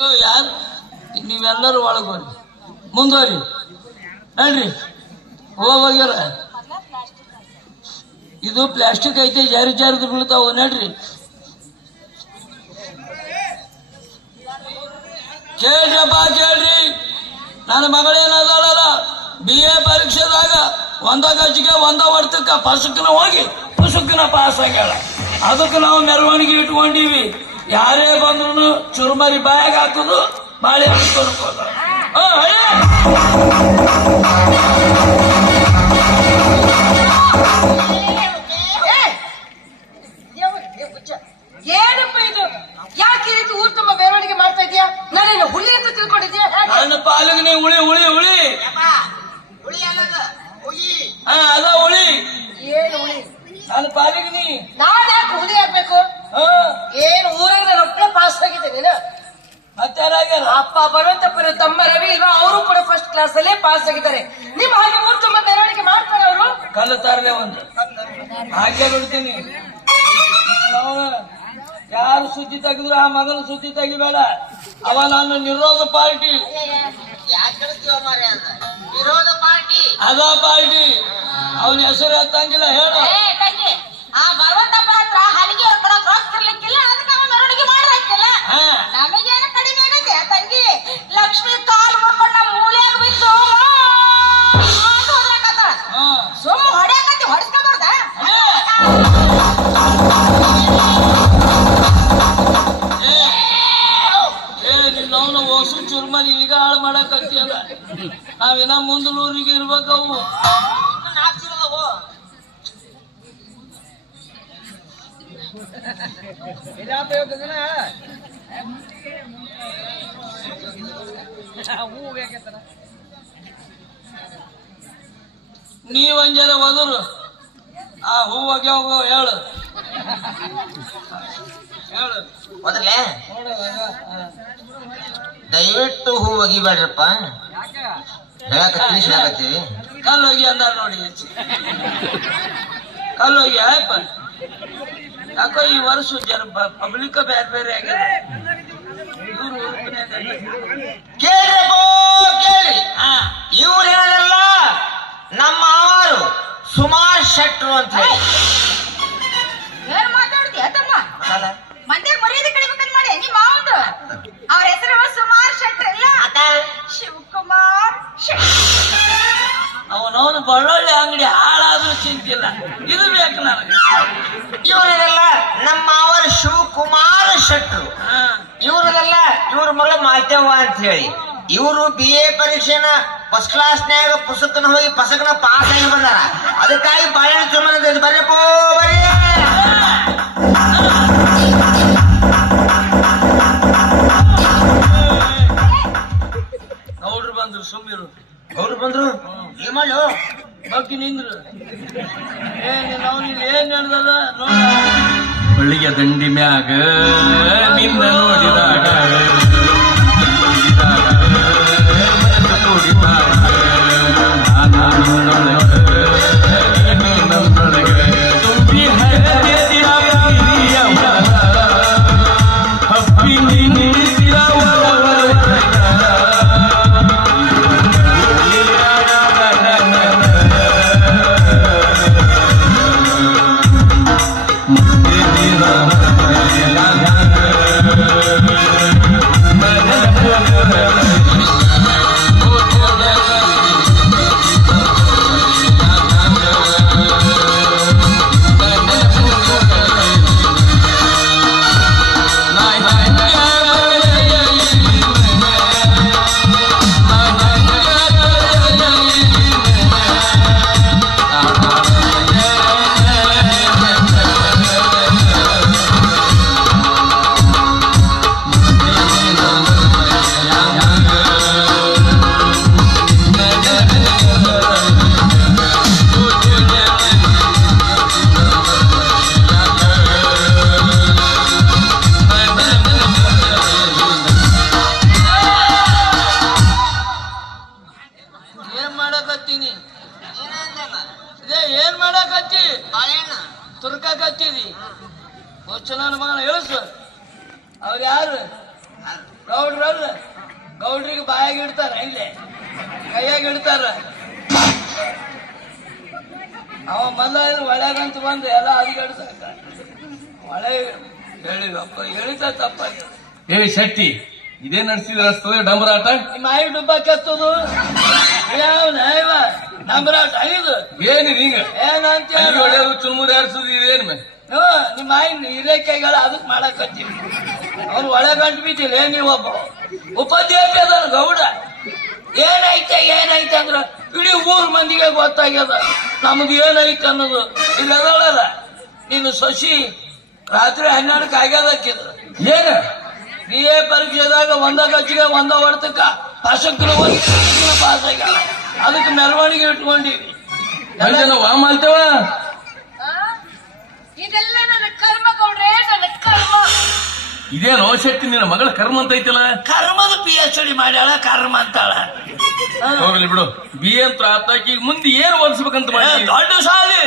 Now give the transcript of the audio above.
ಯಾರು ನೀವೆಲ್ಲರೂ ಒಳಗೋರಿ ಮುಂದುವರಿ ನಡ್ರಿ ಹೋಗ್ಯಾರ. ಇದು ಪ್ಲಾಸ್ಟಿಕ್ ಐತೆ, ಜಾರಿದು ಬೀಳ್ತಾವ ನಡ್ರಿ. ಕೇಳ್ರಪ್ಪ ಕೇಳ್ರಿ, ನನ್ನ ಮಗಳೇನದಲ್ಲ BA ಪರೀಕ್ಷೆದಾಗ ಒಂದ ಗಜ್ಜಿಗೆ ಒಂದ ಹೊಡ್ತಕ್ಕ ಪಸಕ್ನ ಹೋಗಿ ಪುಸುಕ್ನ ಪಾಸ್ ಆಗ್ಯಾಳ. ಅದಕ್ಕೆ ನಾವು ಮೆರವಣಿಗೆ ಇಟ್ಕೊಂಡಿವಿ. ಯಾರೇ ಬಂದ್ರು ಚುರುಮರಿ ಬಾಯಾಗ ಹಾಕುದು, ಬಾಳೆ ಕೊಡ್ಕೋದು. ಏನಪ್ಪ ಇದು? ಯಾಕೆ ರೀತಿ ಊರ್ ತುಂಬ ಮೆರವಣಿಗೆ ಮಾಡ್ತಾ ಇದೀಯಾ? ನಾನೇನು ಹುಳಿ ಅಂತ ತಿಳ್ಕೊಂಡಿದ್ಯಾ? ನನ್ನ ಪಾಲಿಗೆ ನೀ ಹುಳಿ ಹುಳಿ ಹುಳಿ ಅದ ಹುಳಿ. ಏನು ಹುಳಿ? ನನ್ನ ಪಾಲಿಗೆ ನೀ ನಾನ್ ಯಾಕೆ ಹುಳಿ ಆಗ್ಬೇಕು? ಏನು ಊರಾಗ ನಾನು ಒಬ್ಬಳೆ ಪಾಸ್ ಆಗಿದ್ದೆ ನೀನು? ಮತ್ತೆ ಯಾರಾಗ್ಯಾರ? ಅಪ್ಪ ಬರುವಂತಪ್ಪನ ತಮ್ಮ ರವಿ ಇಲ್ವಾ, ಅವರು ಕೂಡ ಫಸ್ಟ್ ಕ್ಲಾಸ್ ಅಲ್ಲೇ ಪಾಸ್ ಆಗಿದ್ದಾರೆ. ನಿಮ್ಮ ಹಾಗೆ ಊರ್ ತುಂಬ ಮೆರವಣಿಗೆ ಮಾಡ್ತಾರೆ ಅವರು? ಕಲ್ಲುತ್ತಾರಲೆ ಒಂದು ಹಾಗೆ ಬಿಡ್ತೀನಿ. ಯಾರು ಸುದ್ದಿ ತೆಗೆದ್ರು ಆ ಮಗನ ಸುದ್ದಿ ತೆಗಿಬೇಡ. ಅವ ನಾನು ನಿರೋಧ ಪಾರ್ಟಿ. ವಿರೋಧ ಪಾರ್ಟಿ ಅದ ಪಾರ್ಟಿ. ಅವನ ಹೆಸರು ಎತ್ತಂಗಿಲ್ಲ ಹೇಳು. ಆ ಬರುವಂತಪ್ಪ ಹತ್ರ ಹಲಿಗೆ ಇರ್ಲಿಕ್ಕಿಲ್ಲ, ಅದಕ್ಕೆ ಅವನು ಮೆರವಣಿಗೆ ಮಾಡಲಿಕ್ಕಿಲ್ಲ. ನಮಗೇನು ಕಡಿಮೆ ಆಗಿದೆ ತಂಗಿ? ಲಕ್ಷ್ಮಿ ಕಾಲು ಮುರ್ಕೊಂಡ ಮೂಲೆ ಬಿದ್ದು ಸುಮ್ಮ ಹೊಡ್ಯಾಕತ್ತಿ, ಹೊಡಿಸ್ಕೊಬಾರ್ದ? ನಿನ್ನ ಹೊಸು ಚುರುಮರಿ ಈಗ ಹಾಳು ಮಾಡಕತ್ತಿಯಲ್ಲ. ನಾವಿನ್ನ ಮುಂದಲೂರಿಗೆ ಇರ್ಬೇಕವು. ನೀವಂಜರ ಒದರು ಆ ಹೂವಾಗೆ ಹೋಗೋ ಹೇಳು ಹೇಳು. ಮೊದಲೇ ದಯವಿಟ್ಟು ಹೂ ಒಗಿಬೇಡ್ರಪ್ಪ, ಹೇಳಕ ತಿಳಿಸ್ಲಾಕತ್ತೀವಿ. ಕಲ್ಲೋಗಿ ಅಂದಾರ ನೋಡಿ, ಕಲ್ಲೋಗಿ ಆಯಪ್ಪ. ಯಾಕೋ ಈ ವರ್ಷ ಜನ ಪಬ್ಲಿಕ್ ಬೇರೆ ಬೇರೆ ಆಗ್ಯಾರ. ಇವ್ರು ಕೇಳ್ರಪ್ಪ ಕೇಳಿ, ಇವ್ರೇನಲ್ಲ ನಮ್ಮ ಅವರು ಸುಮಾರ್ ಶೆಟ್ರು ಅಂತ ಹೇಳಿ. ಏನ್ ಮಾತಾಡ್ತೀಯ ತಮ್ಮ? ಮಂದಿ ಮರ್ಯಾದೆ ಕಡಿಬೇಕಂತ ಮಾಡಿ ನಿಮ್ಮ ಮಾವಂದು. ಅವ್ರ ಹೆಸರು ಸುಮಾರ್ ಶೆಟ್ರ್ ಇಲ್ಲ, ಶಿವಕುಮಾರ್ ಶೆಟ್ಟಿ. ಅವನವನು ಬಳ್ಳೊಳ್ಳೆ ಅಂಗಡಿ ಹಾಳಾದ್ರೂ ಚಿಂತಿಲ್ಲ, ಇದು ಬೇಕು ನನಗೆ. ಇವರೆಲ್ಲ ನಮ್ಮ ಅವರು ಶಿವಕುಮಾರ್ ಶೆಟ್ರು. ಇವ್ರದೆಲ್ಲ ಇವ್ರ ಮಗಳ ಮಾಲ್ತೇವ ಅಂತ ಹೇಳಿ. ಇವರು BA ಪರೀಕ್ಷೆನ ಫಸ್ಟ್ ಕ್ಲಾಸ್ನ್ಯಾಗ ಪುಸ್ತಕನ ಹೋಗಿ ಪಸಕನ ಪಾಸ್ ಆಗಿ ಬಂದಾರ. ಅದಕ್ಕಾಗಿ ಬಾಳೆಹಣ್ಣು ಚುಮ್ಮನ ಬರ್ರಪ್ಪೋ ಬರ್ರಿ. ಗೌಡ್ರು ಬಂದ್ರು, ಸುಮ್ಮಿರು. ಅವ್ರು ಬಂದ್ರು, ಏನ್ ಮಾಡ್ಲು ಬಗ್ಗಿ ನಿಂದ್ರು. ಅವನಿಗೆ ಏನ್ ನಡೆದದ ನೋಡ. ಬಳ್ಳಿಯ ದಂಡಿ ಮ್ಯಾಗ ನಿನ್ನ ನೋಡಿದಾಗ ಗೌಡ್ರಲ್ಲ ಗೌಡ್ರಿಗೆ ಬಾಯಾಗ ಇಡ್ತಾರ ಇಲ್ಲೇ ಕೈಯಾಗ ಇಡ್ತಾರ. ಅವ ಮೊದಲ ಒಳಗಂತ ಬಂದು ಎಲ್ಲ ಅದಿಗಡ್ಸಾಕ ಒಳೆ ಹೇಳಿವಪ್ಪ ಹೇಳಿದ ತಪ್ಪಾಗ್ಯದ. ಏ ಶೆಟ್ಟಿ ಇದೇ ನಡೆಸಿದ ರಸ್ತದ ಡಂಬರಾಟ. ನಿಮ್ಮ ಆಯಿ ಡುಬ್ಬ ಕೆತ್ತದು ಯಾವ ನಂಬರಾಟ ಇದು ಏನಿದೆ ಹಿಂಗ ಏನಂತ ಅಲ್ಲಿ ಹೊಡೆಯೋದು ಚುಮ್ಮುರು ಯಾರಿಸುದು ಇದೇನ್ ಮೇ ನಿಮ್ಮ ಆಯಿ ಹಿರೇಕೆಗಳ ಅದಕ್ ಮಾಡಕತ್ತೀವಿ. ಅವ್ನು ಒಳಗಂಟು ಬಿದ್ದಿಲ್ಲ ನೀವೊಬ್ಬ ಉಪಾಧ್ಯಾಯ ಅದ ಗೌಡ. ಏನೈತೆ ಅಂದ್ರ ಇಡೀ ಊರ್ ಮಂದಿಗೆ ಗೊತ್ತಾಗ್ಯದ ನಮ್ದು ಏನೈತೆ ಅನ್ನೋದು. ಇಲ್ಲದಲ್ಲ ನೀನು ಸೊಸಿ ರಾತ್ರಿ 12ಕ್ಕೆ ಆಗ್ಯದಕ್ಕಿದ್ರು ಏನ BA ಪರೀಕ್ಷೆದಾಗ ಒಂದ ಗಚ್ಚಿಗೆ ಒಂದ ಹೊಡ್ತಕ್ಕ ಪಾಸಕ್ಕನ ಪಾಸ್ ಆಗ್ಯಾಳ. ಅದಕ್ಕೆ ಮೆರವಣಿಗೆ ಇಟ್ಕೊಂಡಿವಿ. ವಾ ಮಾಡ್ತೇವ ಆ? ಇದೆಲ್ಲ ನನ್ನ ಕರ್ಮ ಗೌಡ್ರೆ, ನನ್ನ ಕರ್ಮ. ಇದೇನೋ ಶೆಟ್ಟಿ ನಿನ್ನ ಮಗಳ ಕರ್ಮ ಅಂತ ಐತಿಲ್ಲ. ಕರ್ಮದ PhD ಮಾಡ್ಯಾಳ ಕರ್ಮ ಅಂತಾಳ. ಹೋಗ್ಲಿ ಬಿಡು. BA ಅಂತ ಆತಾಕಿ ಮುಂದೆ ಏನ್ ಓದಿಸ್ಬೇಕಂತ ಮಾಡಿ ದೊಡ್ಡ ಶಾಲೆ